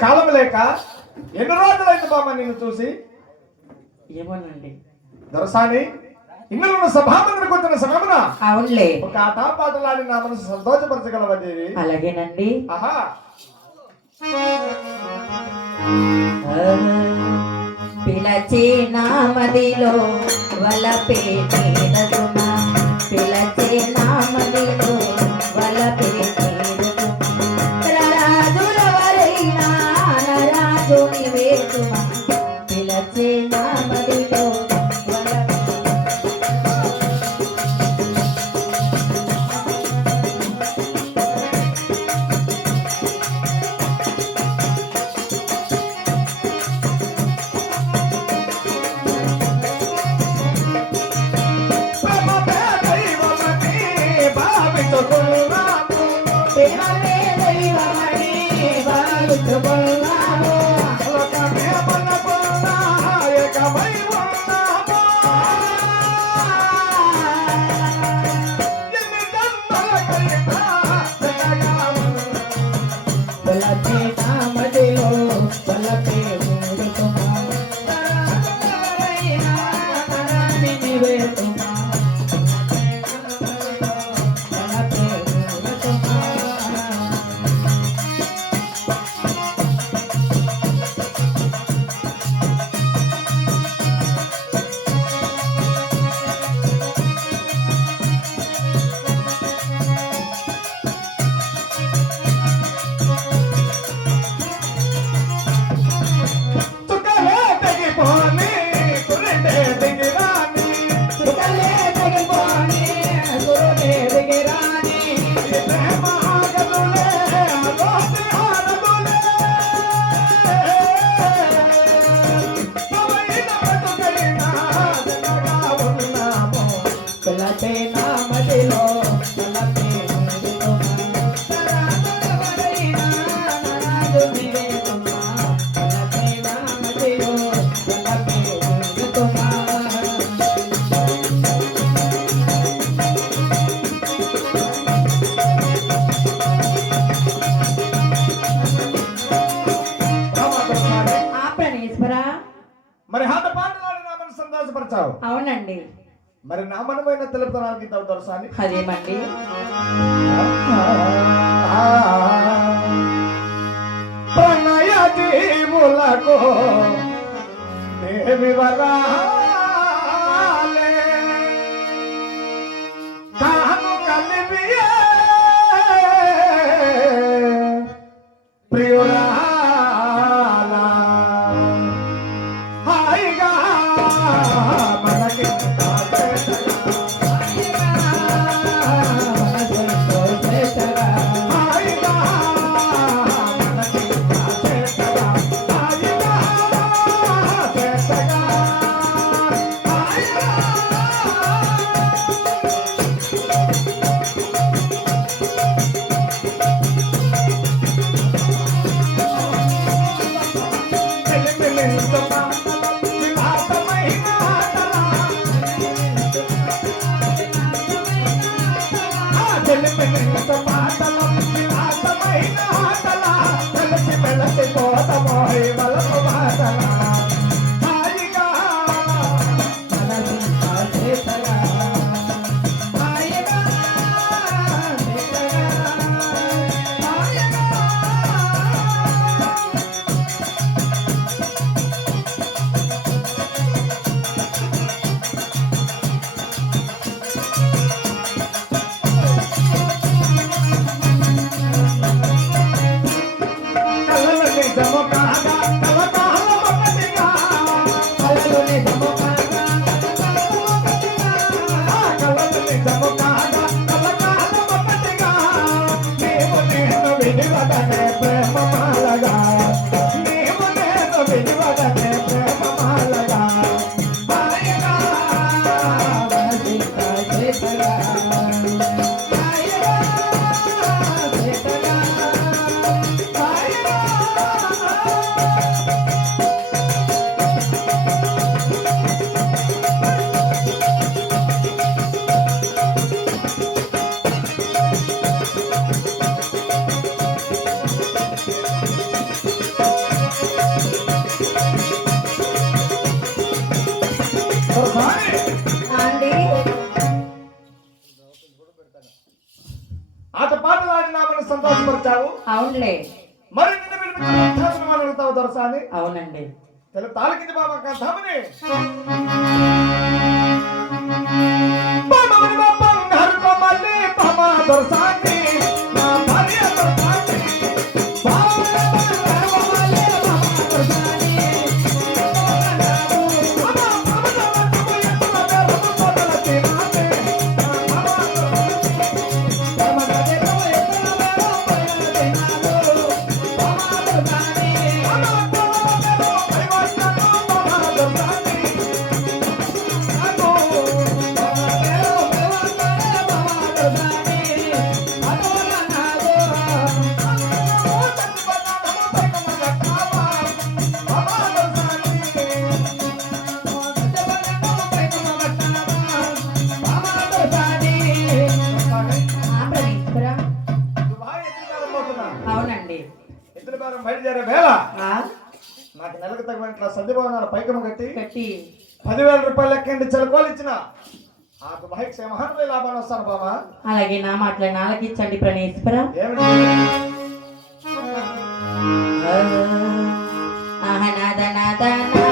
కాలం లేక ఎన్ని రోజులైంది బామ్మ నిన్ను చూసి? ఏమోనండి. దొరసాని ఇందులో సభామందిరికి వచ్చిన అవునులే. ఒక ఆట పాటలాడి నా మనసు సంతోషపరచగలవా దేవి? అలాగేనండి. ఆహా. పిలచే నామదిలో వలపే మరి నా మనమైన తెలుపుతానికి దర్శాన్ని అదేమండి? ప్రణయ జీవులకు దేవి వరా estará. gracias. వచ్చావు అవునులే. మరి నిన్ను పిలిపించిన అడుగుతావు దొరసాని అవునండి. తెలు తాలకింది బాబా కథమని బయలుదేరే వేళ ఆ, నాకు నెలకు తగిన సద్యభవనాల పైకం కట్టి కట్టి. పదివేల రూపాయలు లెక్కండి చిలకోలు ఇచ్చిన. ఆ దుబాయ్ క్షేమాన్ని లాభాన్ని వస్తాను బామా. అలాగే నా మాటలు నాలకిచ్చండి ప్రణీశ్వర ఏమిటి? అహనాద నాద నా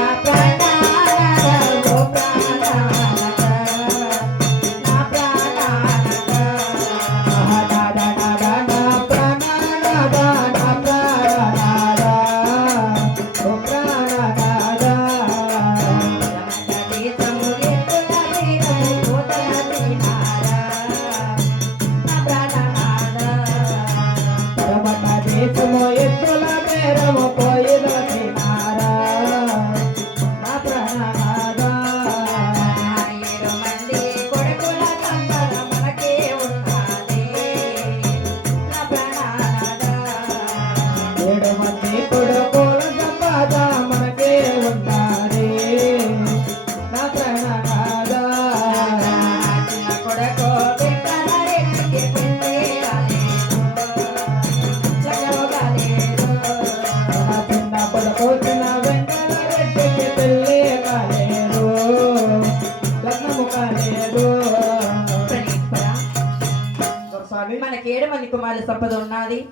ఉన్నది.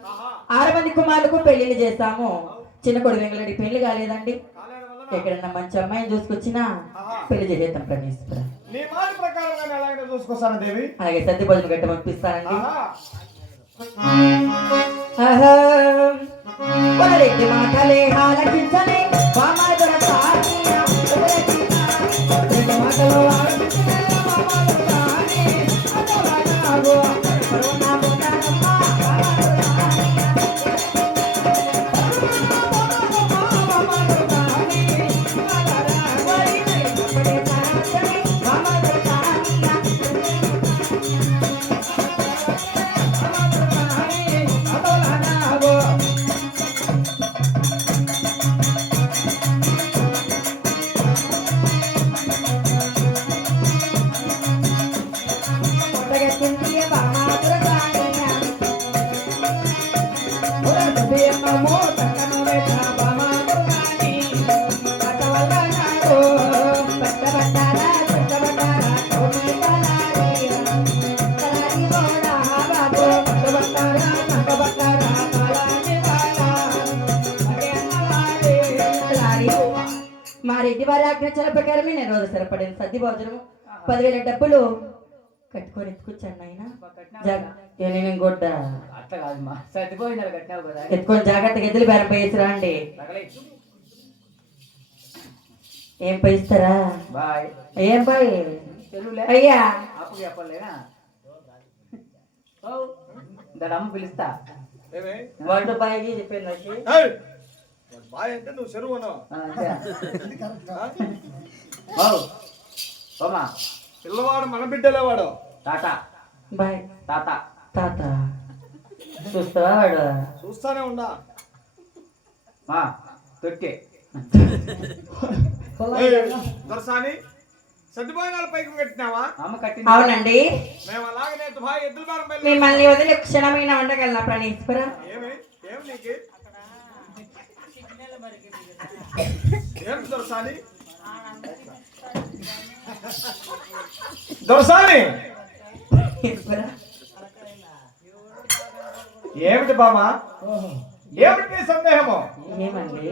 ఆరు మంది కుమారులకు పెళ్ళిళ్ళు చేస్తాము. చిన్న కొడుకు వెంకలరెడ్డి పెళ్ళి కాలేదండి. ఎక్కడన్నా మంచి అమ్మాయిని చూసుకొచ్చినా. పెళ్ళి చూసుకొస్తాను దేవి. అలాగే సద్ది భోజనం గట్ట పంపిస్తానండి. మాటలే ఆజ్ఞాచల ప్రకారమే నేను రోజు సరిపడిన సద్ది భోజనము పదివేల డబ్బులు కట్టుకొని ఎత్తుకొచ్చాను ఆయన నేను గొడ్డ అట్లా కాదు మా. సర్దిపోయినారు కట్టినావు కదా. ఎత్తుకొని జాగ్రత్తగా ఎద్దులు బేరం పోయేసిరా అండి. ఏం పోయిస్తారా? బాయ్. ఏం తెలుగులే అయ్యా. అప్పు చెప్పలేనా? ఓ దాని అమ్మ పిలుస్తా? వన్ రూపాయకి చెప్పింది! బాయ్ అంటే నువ్వు చెరువు పిల్లవాడు మన బిడ్డలే వాడు. తాత. బాయ్. తాత. తాత. చూస్తావా వాడు? చూస్తానే ఉండా మా తొక్కే. దొరసాని పైకి కట్టినావా? అమ్మ కట్టింది అవునండి. మేము అలాగనే దుబాయ్ ఎద్దుల మిమ్మల్ని వదిలి క్షణమైన ఉండగలనా ప్రణీశ్వర ఏమి? ఏమి నీకు? ఏం ఏమిటి బామా? ఏమిటి నీ సందేహము? ఏమండి?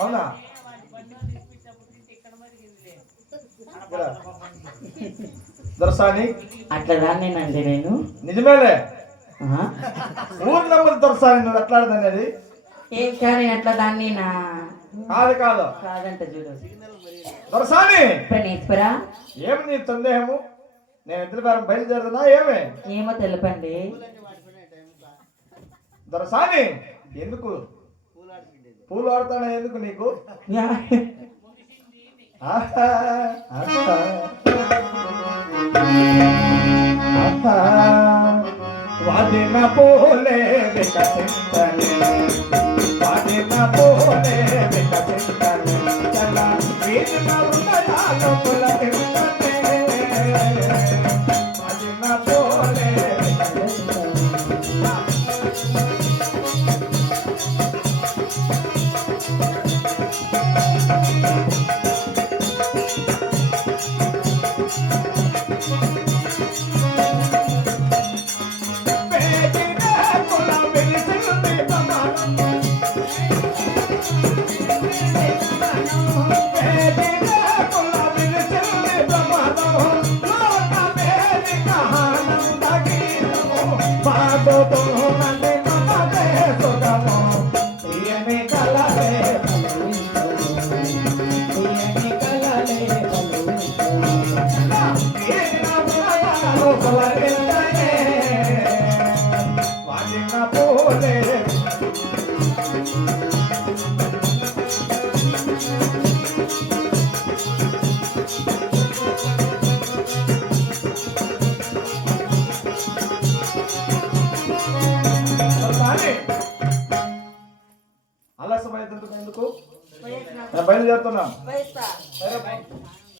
అవునా. దొరసాని? అట్లా దాన్నేనండి నేను. నిజమేలే? ఊరు నమ్మది దొరసాని నువ్వు ఎట్లాడదనేది ఏం కానీ అట్లా దాన్ని నా కాదు కాదు. కాదంట చూడు. దొరసాని! ప్రణేశ్వర ఏమి నీ సందేహము? నేను ఇద్దరు పేరు బయలుదేరుతున్నా? ఏమి? ఏమో తెలుపండి. దొరసాని! ఎందుకు? పూలు ఆడుతానా ఎందుకు నీకు. ఆహా, ఆహా. ఆహా. వాడిన పూలే వికసించలే ఆలస్యమైనందుకు ఎందుకు? నేను బయలుదేరుతున్నాను